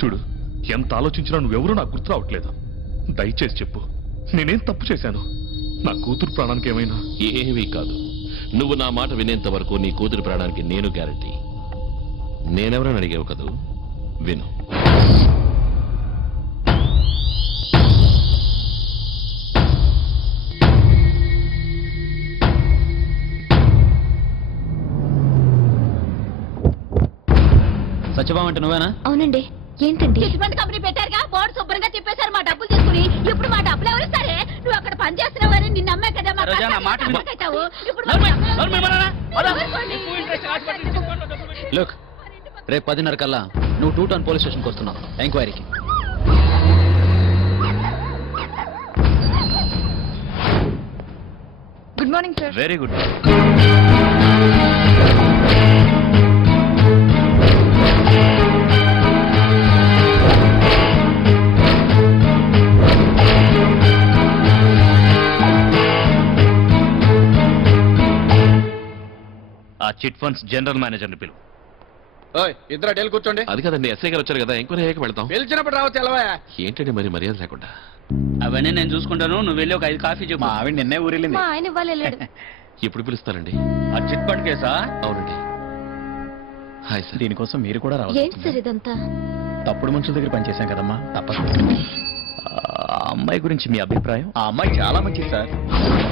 చూడు, ఎంత ఆలోచించినా నువ్వెవరూ నాకు గుర్తు రావట్లేదు. దయచేసి చెప్పు, నేనేం తప్పు చేశాను? నా కూతురు ప్రాణానికి ఏమైనా? ఏమీ కాదు. నువ్వు నా మాట వినేంత వరకు నీ కూతురు ప్రాణానికి నేను గ్యారంటీ. నేనెవరని అడిగావు కదూ, విను. సత్యభామ అంటే నువ్వేనా? అవునండి. ఏంటండి? చిట్ఫండ్ కంపెనీ పెట్టారుగా, బోర్డు శుభ్రంగా తిప్పేశారు మా డబ్బులు తీసుకుని. ఇప్పుడు మా డబ్బులు ఎవరు ఇస్తారే? నువ్వు అక్కడ పని చేస్తున్నావని నిన్ను నమ్మే కదా మా రోజా, నా మాట విను. కట్టావు. ఇప్పుడు లుక్, రేపు 10:30 కల్లా నువ్వు 2 టౌన్ పోలీస్ స్టేషన్కి వస్తున్నావు ఎంక్వైరీకి. Good morning sir. Very good. ఆ చిట్ ఫండ్స్ జనరల్ మేనేజర్ని పిలువు. ఇద్దరు అడేలు కూర్చోండి. అది కదండి, ఎస్ఐ గారు వచ్చారు కదా, ఎంక్వైరీ అయ్యాక వెళ్తాం. పిలిచినప్పుడు రావచ్చు ఎలవా. ఏంటండి మరి మర్యాద లేకుండా? అవన్నీ నేను చూసుకుంటాను, నువ్వు వెళ్ళి ఒక 5 కాఫీ చెప్పు. మా ఆవిడ నిన్నే ఊరెళ్ళింది. మా ఆయన ఇవ్వాలి వెళ్ళాడు. ఎప్పుడు పిలుస్తారండి? ఆ చిట్ ఫండ్ కేసా? అవునండి. Hi sir. దీనికోసం మీరు కూడా ఏంటి సార్ ఇదంతా? తప్పుడు మనుషుల దగ్గర పనిచేశాం కదమ్మా, తప్పదు. ఆ అమ్మాయి గురించి మీ అభిప్రాయం? ఆ అమ్మాయి చాలా మంచిది సార్.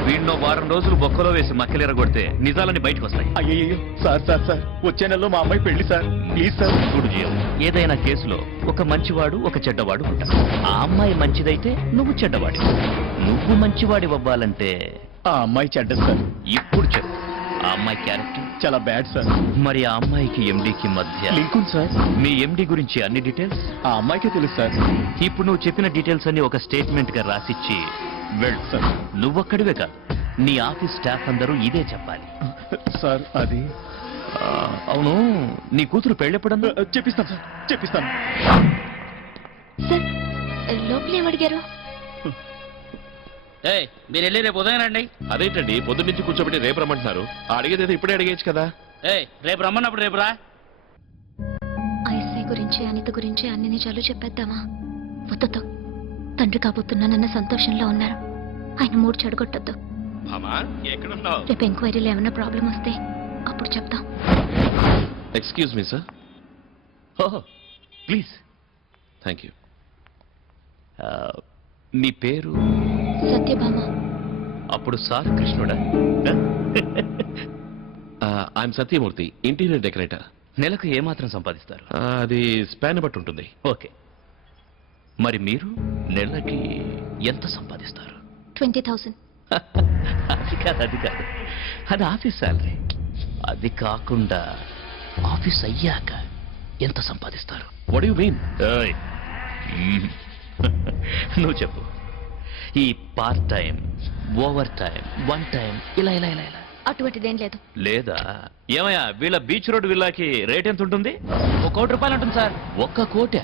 వీడినో వారం రోజులు బొక్కలో వేసి మక్కలేరగొడితే నిజాలని బయటకు వస్తాయి. అయ్యో సార్ సార్ సార్, వచ్చే నెలలో మా అమ్మాయి పెళ్లి సార్, ప్లీజ్ సార్. చూడు జీవం, ఏదైనా కేసులో ఒక మంచివాడు ఒక చెడ్డవాడు ఉంటాడు. ఆ అమ్మాయి మంచిదైతే నువ్వు చెడ్డవాడి. నువ్వు మంచివాడి అవ్వాలంటే ఆ అమ్మాయి చెడ్డ సార్. ఇప్పుడు చెప్పు, ఆ అమ్మాయి క్యారెక్టర్ చాలా బ్యాడ్ సార్. మరి ఆ అమ్మాయికి ఎండికి మధ్య లింక్ ఉంది సార్. మీ ఎండి గురించి అన్ని డీటెయిల్స్ ఆ అమ్మాయికే తెలుసు సార్. ఇప్పుడు నువ్వు చెప్పిన డీటెయిల్స్ అన్ని ఒక స్టేట్మెంట్ గా రాసిచ్చి వెళ్ళు సార్. నువ్వొక్కడివే కాదు, నీ ఆఫీస్ స్టాఫ్ అందరూ ఇదే చెప్పాలి. సార్ అది అవును, నీ కూతురు పెళ్ళెప్పుడన్నా? చెప్పిస్తాను సార్, చెప్పిస్తాను. సార్ లోపల ఏమడిగారు? మీరు వెళ్ళి రేపు ఉదయం రండి. అదేంటండి పొద్దున్న నుంచి కూర్చోబెట్టి రేపు రమ్మంటున్నారు? అడిగేది ఇప్పుడే అడిగేచ్చు కదా. రేపు రమ్మన్నప్పుడు రేపు రా. ఐఎస్ఐ గురించి అనిత గురించి అన్ని నిజాలు చెప్పేద్దామా? వద్దతో తండ్రి కాబోతున్నానన్న సంతోషంలో ఉన్నారు. ఆయన మూడు చెడగొట్టద్దు. ఎక్కడున్నావు? రేపు ఎంక్వైరీలో ఏమైనా ప్రాబ్లం వస్తే అప్పుడు చెప్తాం. Excuse me sir. Please. Thank you. మీ పేరు? సత్యభామ. అప్పుడు సార్ కృష్ణుడా? I'm Satyamurthy, interior decorator. నెలకు ఏమాత్రం సంపాదిస్తారు? అది స్పాన్ బట్టి ఉంటుంది. ఓకే, మరి మీరు నెలకి ఎంత సంపాదిస్తారు? 20,000. అది కాదు, అది కాదు, అది ఆఫీస్ శాలరీ. అది కాకుండా ఆఫీస్ అయ్యాక ఎంత సంపాదిస్తారు? What you mean? నువ్వు చెప్పు. ఈ part time, over time, 1 time, ఇలా ఇలా ఇలా ఇలా అటువంటిదేం లేదు. లేదా? ఏమయ్యా, వీళ్ళ బీచ్ రోడ్ విల్లాకి రేట్ ఎంత ఉంటుంది? 1 కోటి రూపాయలు ఉంటుంది సార్. 1 కోటే?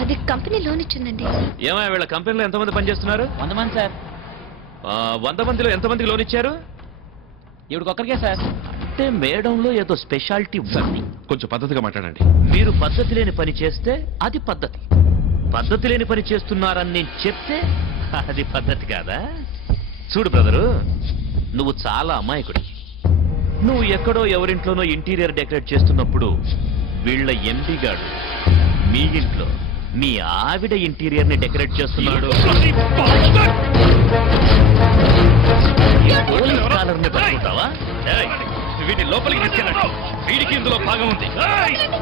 అది కంపెనీ లోన్ ఇచ్చిందండి. ఏమయ్యా, వీళ్ళ కంపెనీలో ఎంతమంది పనిచేస్తున్నారు? 100 మంది సార్. 100 మందిలో ఎంతమందికి లోన్ ఇచ్చారు? ఇవిడికొక్కరికే సార్. అంటే మేడంలో ఏదో స్పెషాలిటీ ఉంది. కొంచెం పద్ధతిగా మాట్లాడండి. మీరు పద్ధతి లేని పని చేస్తే అది పద్ధతి. పద్ధతి లేని పని చేస్తున్నారని నేను చెప్తే అది పద్ధతి కాదా? చూడు బ్రదరు, నువ్వు చాలా అమాయకుడి. నువ్వు ఎక్కడో ఎవరింట్లోనో ఇంటీరియర్ డెకరేట్ చేస్తున్నప్పుడు వీళ్ళ ఎండి గాడు మీ ఇంట్లో మీ ఆవిడ ఇంటీరియర్ ని డెకరేట్ చేస్తున్నాడు. పోలీస్ కాలర్ని పట్టుకుంటావా? వీటి లోపలికి తీసుకెళ్ళండి. వీడికి ఇందులో భాగం ఉంది.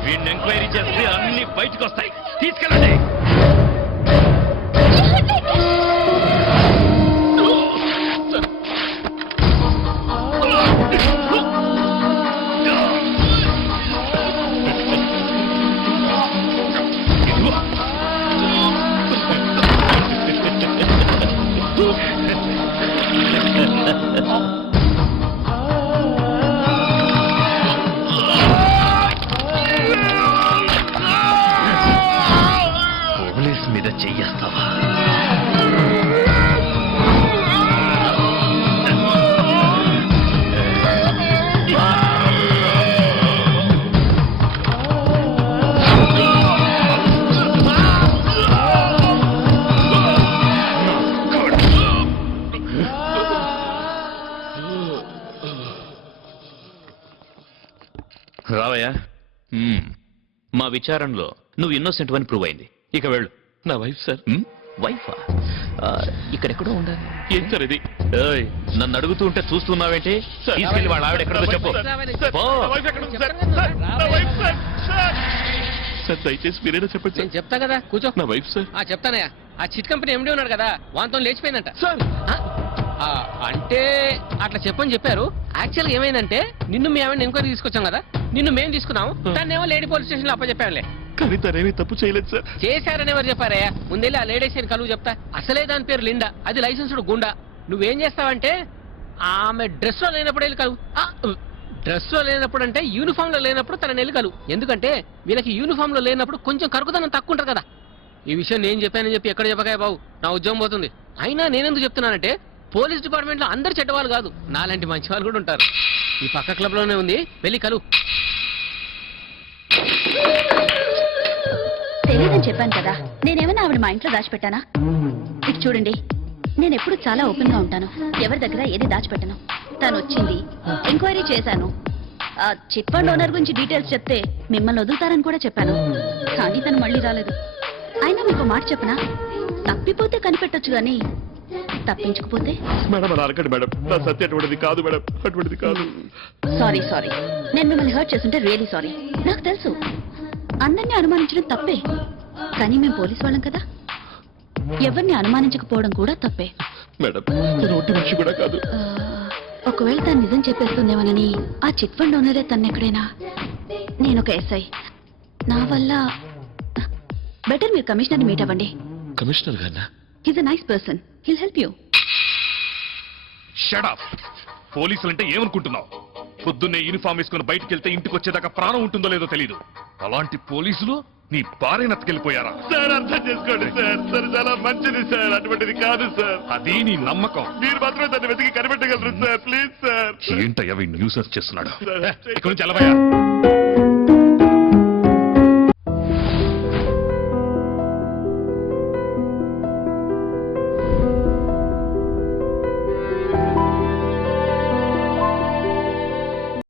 వీడిని ఎంక్వైరీ చేస్తే అన్ని బయటకు వస్తాయి. తీసుకెళ్ళండి. రావయ్యా మా విచారణలో నువ్వు ఇన్నోసెంట్ అని ప్రూవ్ అయింది. ఇక వెళ్ళు. నా వైఫ్ సార్. వైఫా? ఇక్కడెక్కడో ఉండాలి. ఏం సార్ ఇది? ఏయ్, నన్ను అడుగుతూ ఉంటే చూస్తున్నావేంటి? తీసుకెళ్ళి వాళ్ళ ఆవిడ ఎక్కడో చెప్పు. పో. సార్ దయచేసి మీరేనా చెప్పండి నేను చెప్తా కదా, కూర్చో. నా వైఫ్ సార్. చెప్తానయ్యా. ఆ చిట్ కంపెనీ ఎండి ఉన్నాడు కదా, వాంతో లేచిపోయిందంట. సార్ ఆ, ఆ, అంటే అట్లా చెప్పని చెప్పారు. యాక్చువల్గా ఏమైందంటే నిన్ను మీ ఆవిడ ఎంక్వైరీ తీసుకొచ్చాం కదా, నిన్ను మేము తీసుకున్నాము. తనేమో లేడీ పోలీస్ స్టేషన్ లో అప్పచెప్పాంలే. కానీ తనేమీ తప్పు చేయలేదు సార్. చేశారని ఎవరు చెప్పారయ్యా? ముందెళ్ళి ఆ లేడీస్ అని కలువు చెప్తా. అసలే దాని పేరు లిండా, అది లైసెన్స్డ్ గుండా. నువ్వేం చేస్తావంటే ఆమె డ్రెస్ లో లేనప్పుడు వెళ్ళి కలువు. డ్రెస్ లో లేనప్పుడు అంటే యూనిఫామ్ లో లేనప్పుడు తనని వెళ్ళి కలువు. ఎందుకంటే వీళ్ళకి యూనిఫామ్ లో లేనప్పుడు కొంచెం కరుకుదనం తక్కువ ఉంటుంది కదా. ఈ విషయం నేను చెప్పానని చెప్పి ఎక్కడ చెప్పకాయ బాబు, నా ఉద్యోగం పోతుంది. అయినా నేనెందుకు చెప్తున్నానంటే పోలీస్ డిపార్ట్మెంట్ లో అందరు చెడ్డవాళ్ళు కాదు, నాలాంటి మంచి వాళ్ళు కూడా ఉంటారు. ఈ పక్క క్లబ్ లోనే ఉంది, వెళ్ళి కలువు. తెలియదని చెప్పాను కదా, నేనేమైనా ఆవిడ మా ఇంట్లో దాచిపెట్టానా? ఇటు చూడండి, నేను ఎప్పుడు చాలా ఓపెన్ గా ఉంటాను. ఎవరి దగ్గర ఏది దాచిపెట్టను. తను వచ్చింది, ఎంక్వైరీ చేశాను. ఆ చిట్ ఫండ్ ఓనర్ గురించి డీటెయిల్స్ చెప్తే మిమ్మల్ని వదులుతారని కూడా చెప్పాను. కానీ తను మళ్ళీ రాలేదు. అయినా మీకు మాట చెప్పనా, తప్పిపోతే కనిపెట్టొచ్చు గాని తప్పించకపోతే. మేడం అలా అనకండి మేడం. నా సత్య అటువంటిది కాదు మేడం, అటువంటిది కాదు. సారీ సారీ, నేను మిమ్మల్ని హర్ట్ చేస్తుంటే రియలీ సారీ. నాకు తెలుసు అందరినీ అనుమానించడం తప్పే, కానీ మేము పోలీస్ వాళ్ళం కదా, ఎవరిని అనుమానించకపోవడం కూడా తప్పే. మేడం తను ఒట్టి మనిషి కూడా కాదు. ఒకవేళ తను నిజం చెప్పేస్తుందేమోనని ఆ చిట్ ఫండ్ ఓనరే తను ఎక్కడైనా. నేను ఒక ఎస్ఐ, నా వల్ల బెటర్ మీరు కమిషనర్ని మీట్ అవ్వండి. కమిషనర్ గారినా? He's a nice person, he'll help you. Shut up. పోలీసులంటే ఏమనుకుంటున్నావు? పొద్దున్నే యూనిఫామ్ వేసుకుని బయటికి వెళ్తే ఇంటికి వచ్చేదాకా ప్రాణం ఉంటుందో లేదో తెలీదు. అలాంటి పోలీసులు నీ భార్యను ఎత్తుకెళ్ళిపోయారా? సార్ అర్థం చేసుకోండి సార్. సార్ చాలా మంచిది సార్, అటువంటిది కాదు సార్. అది నీ నమ్మకం. మీరు మాత్రమే దాన్ని వెతికి కనిపెట్టగలరు సార్. Please sir. ఏంటయ్యా న్యూసెన్స్ చేస్తున్నాడు? ఇక్కడి నుంచి వెళ్ళవయ్యా.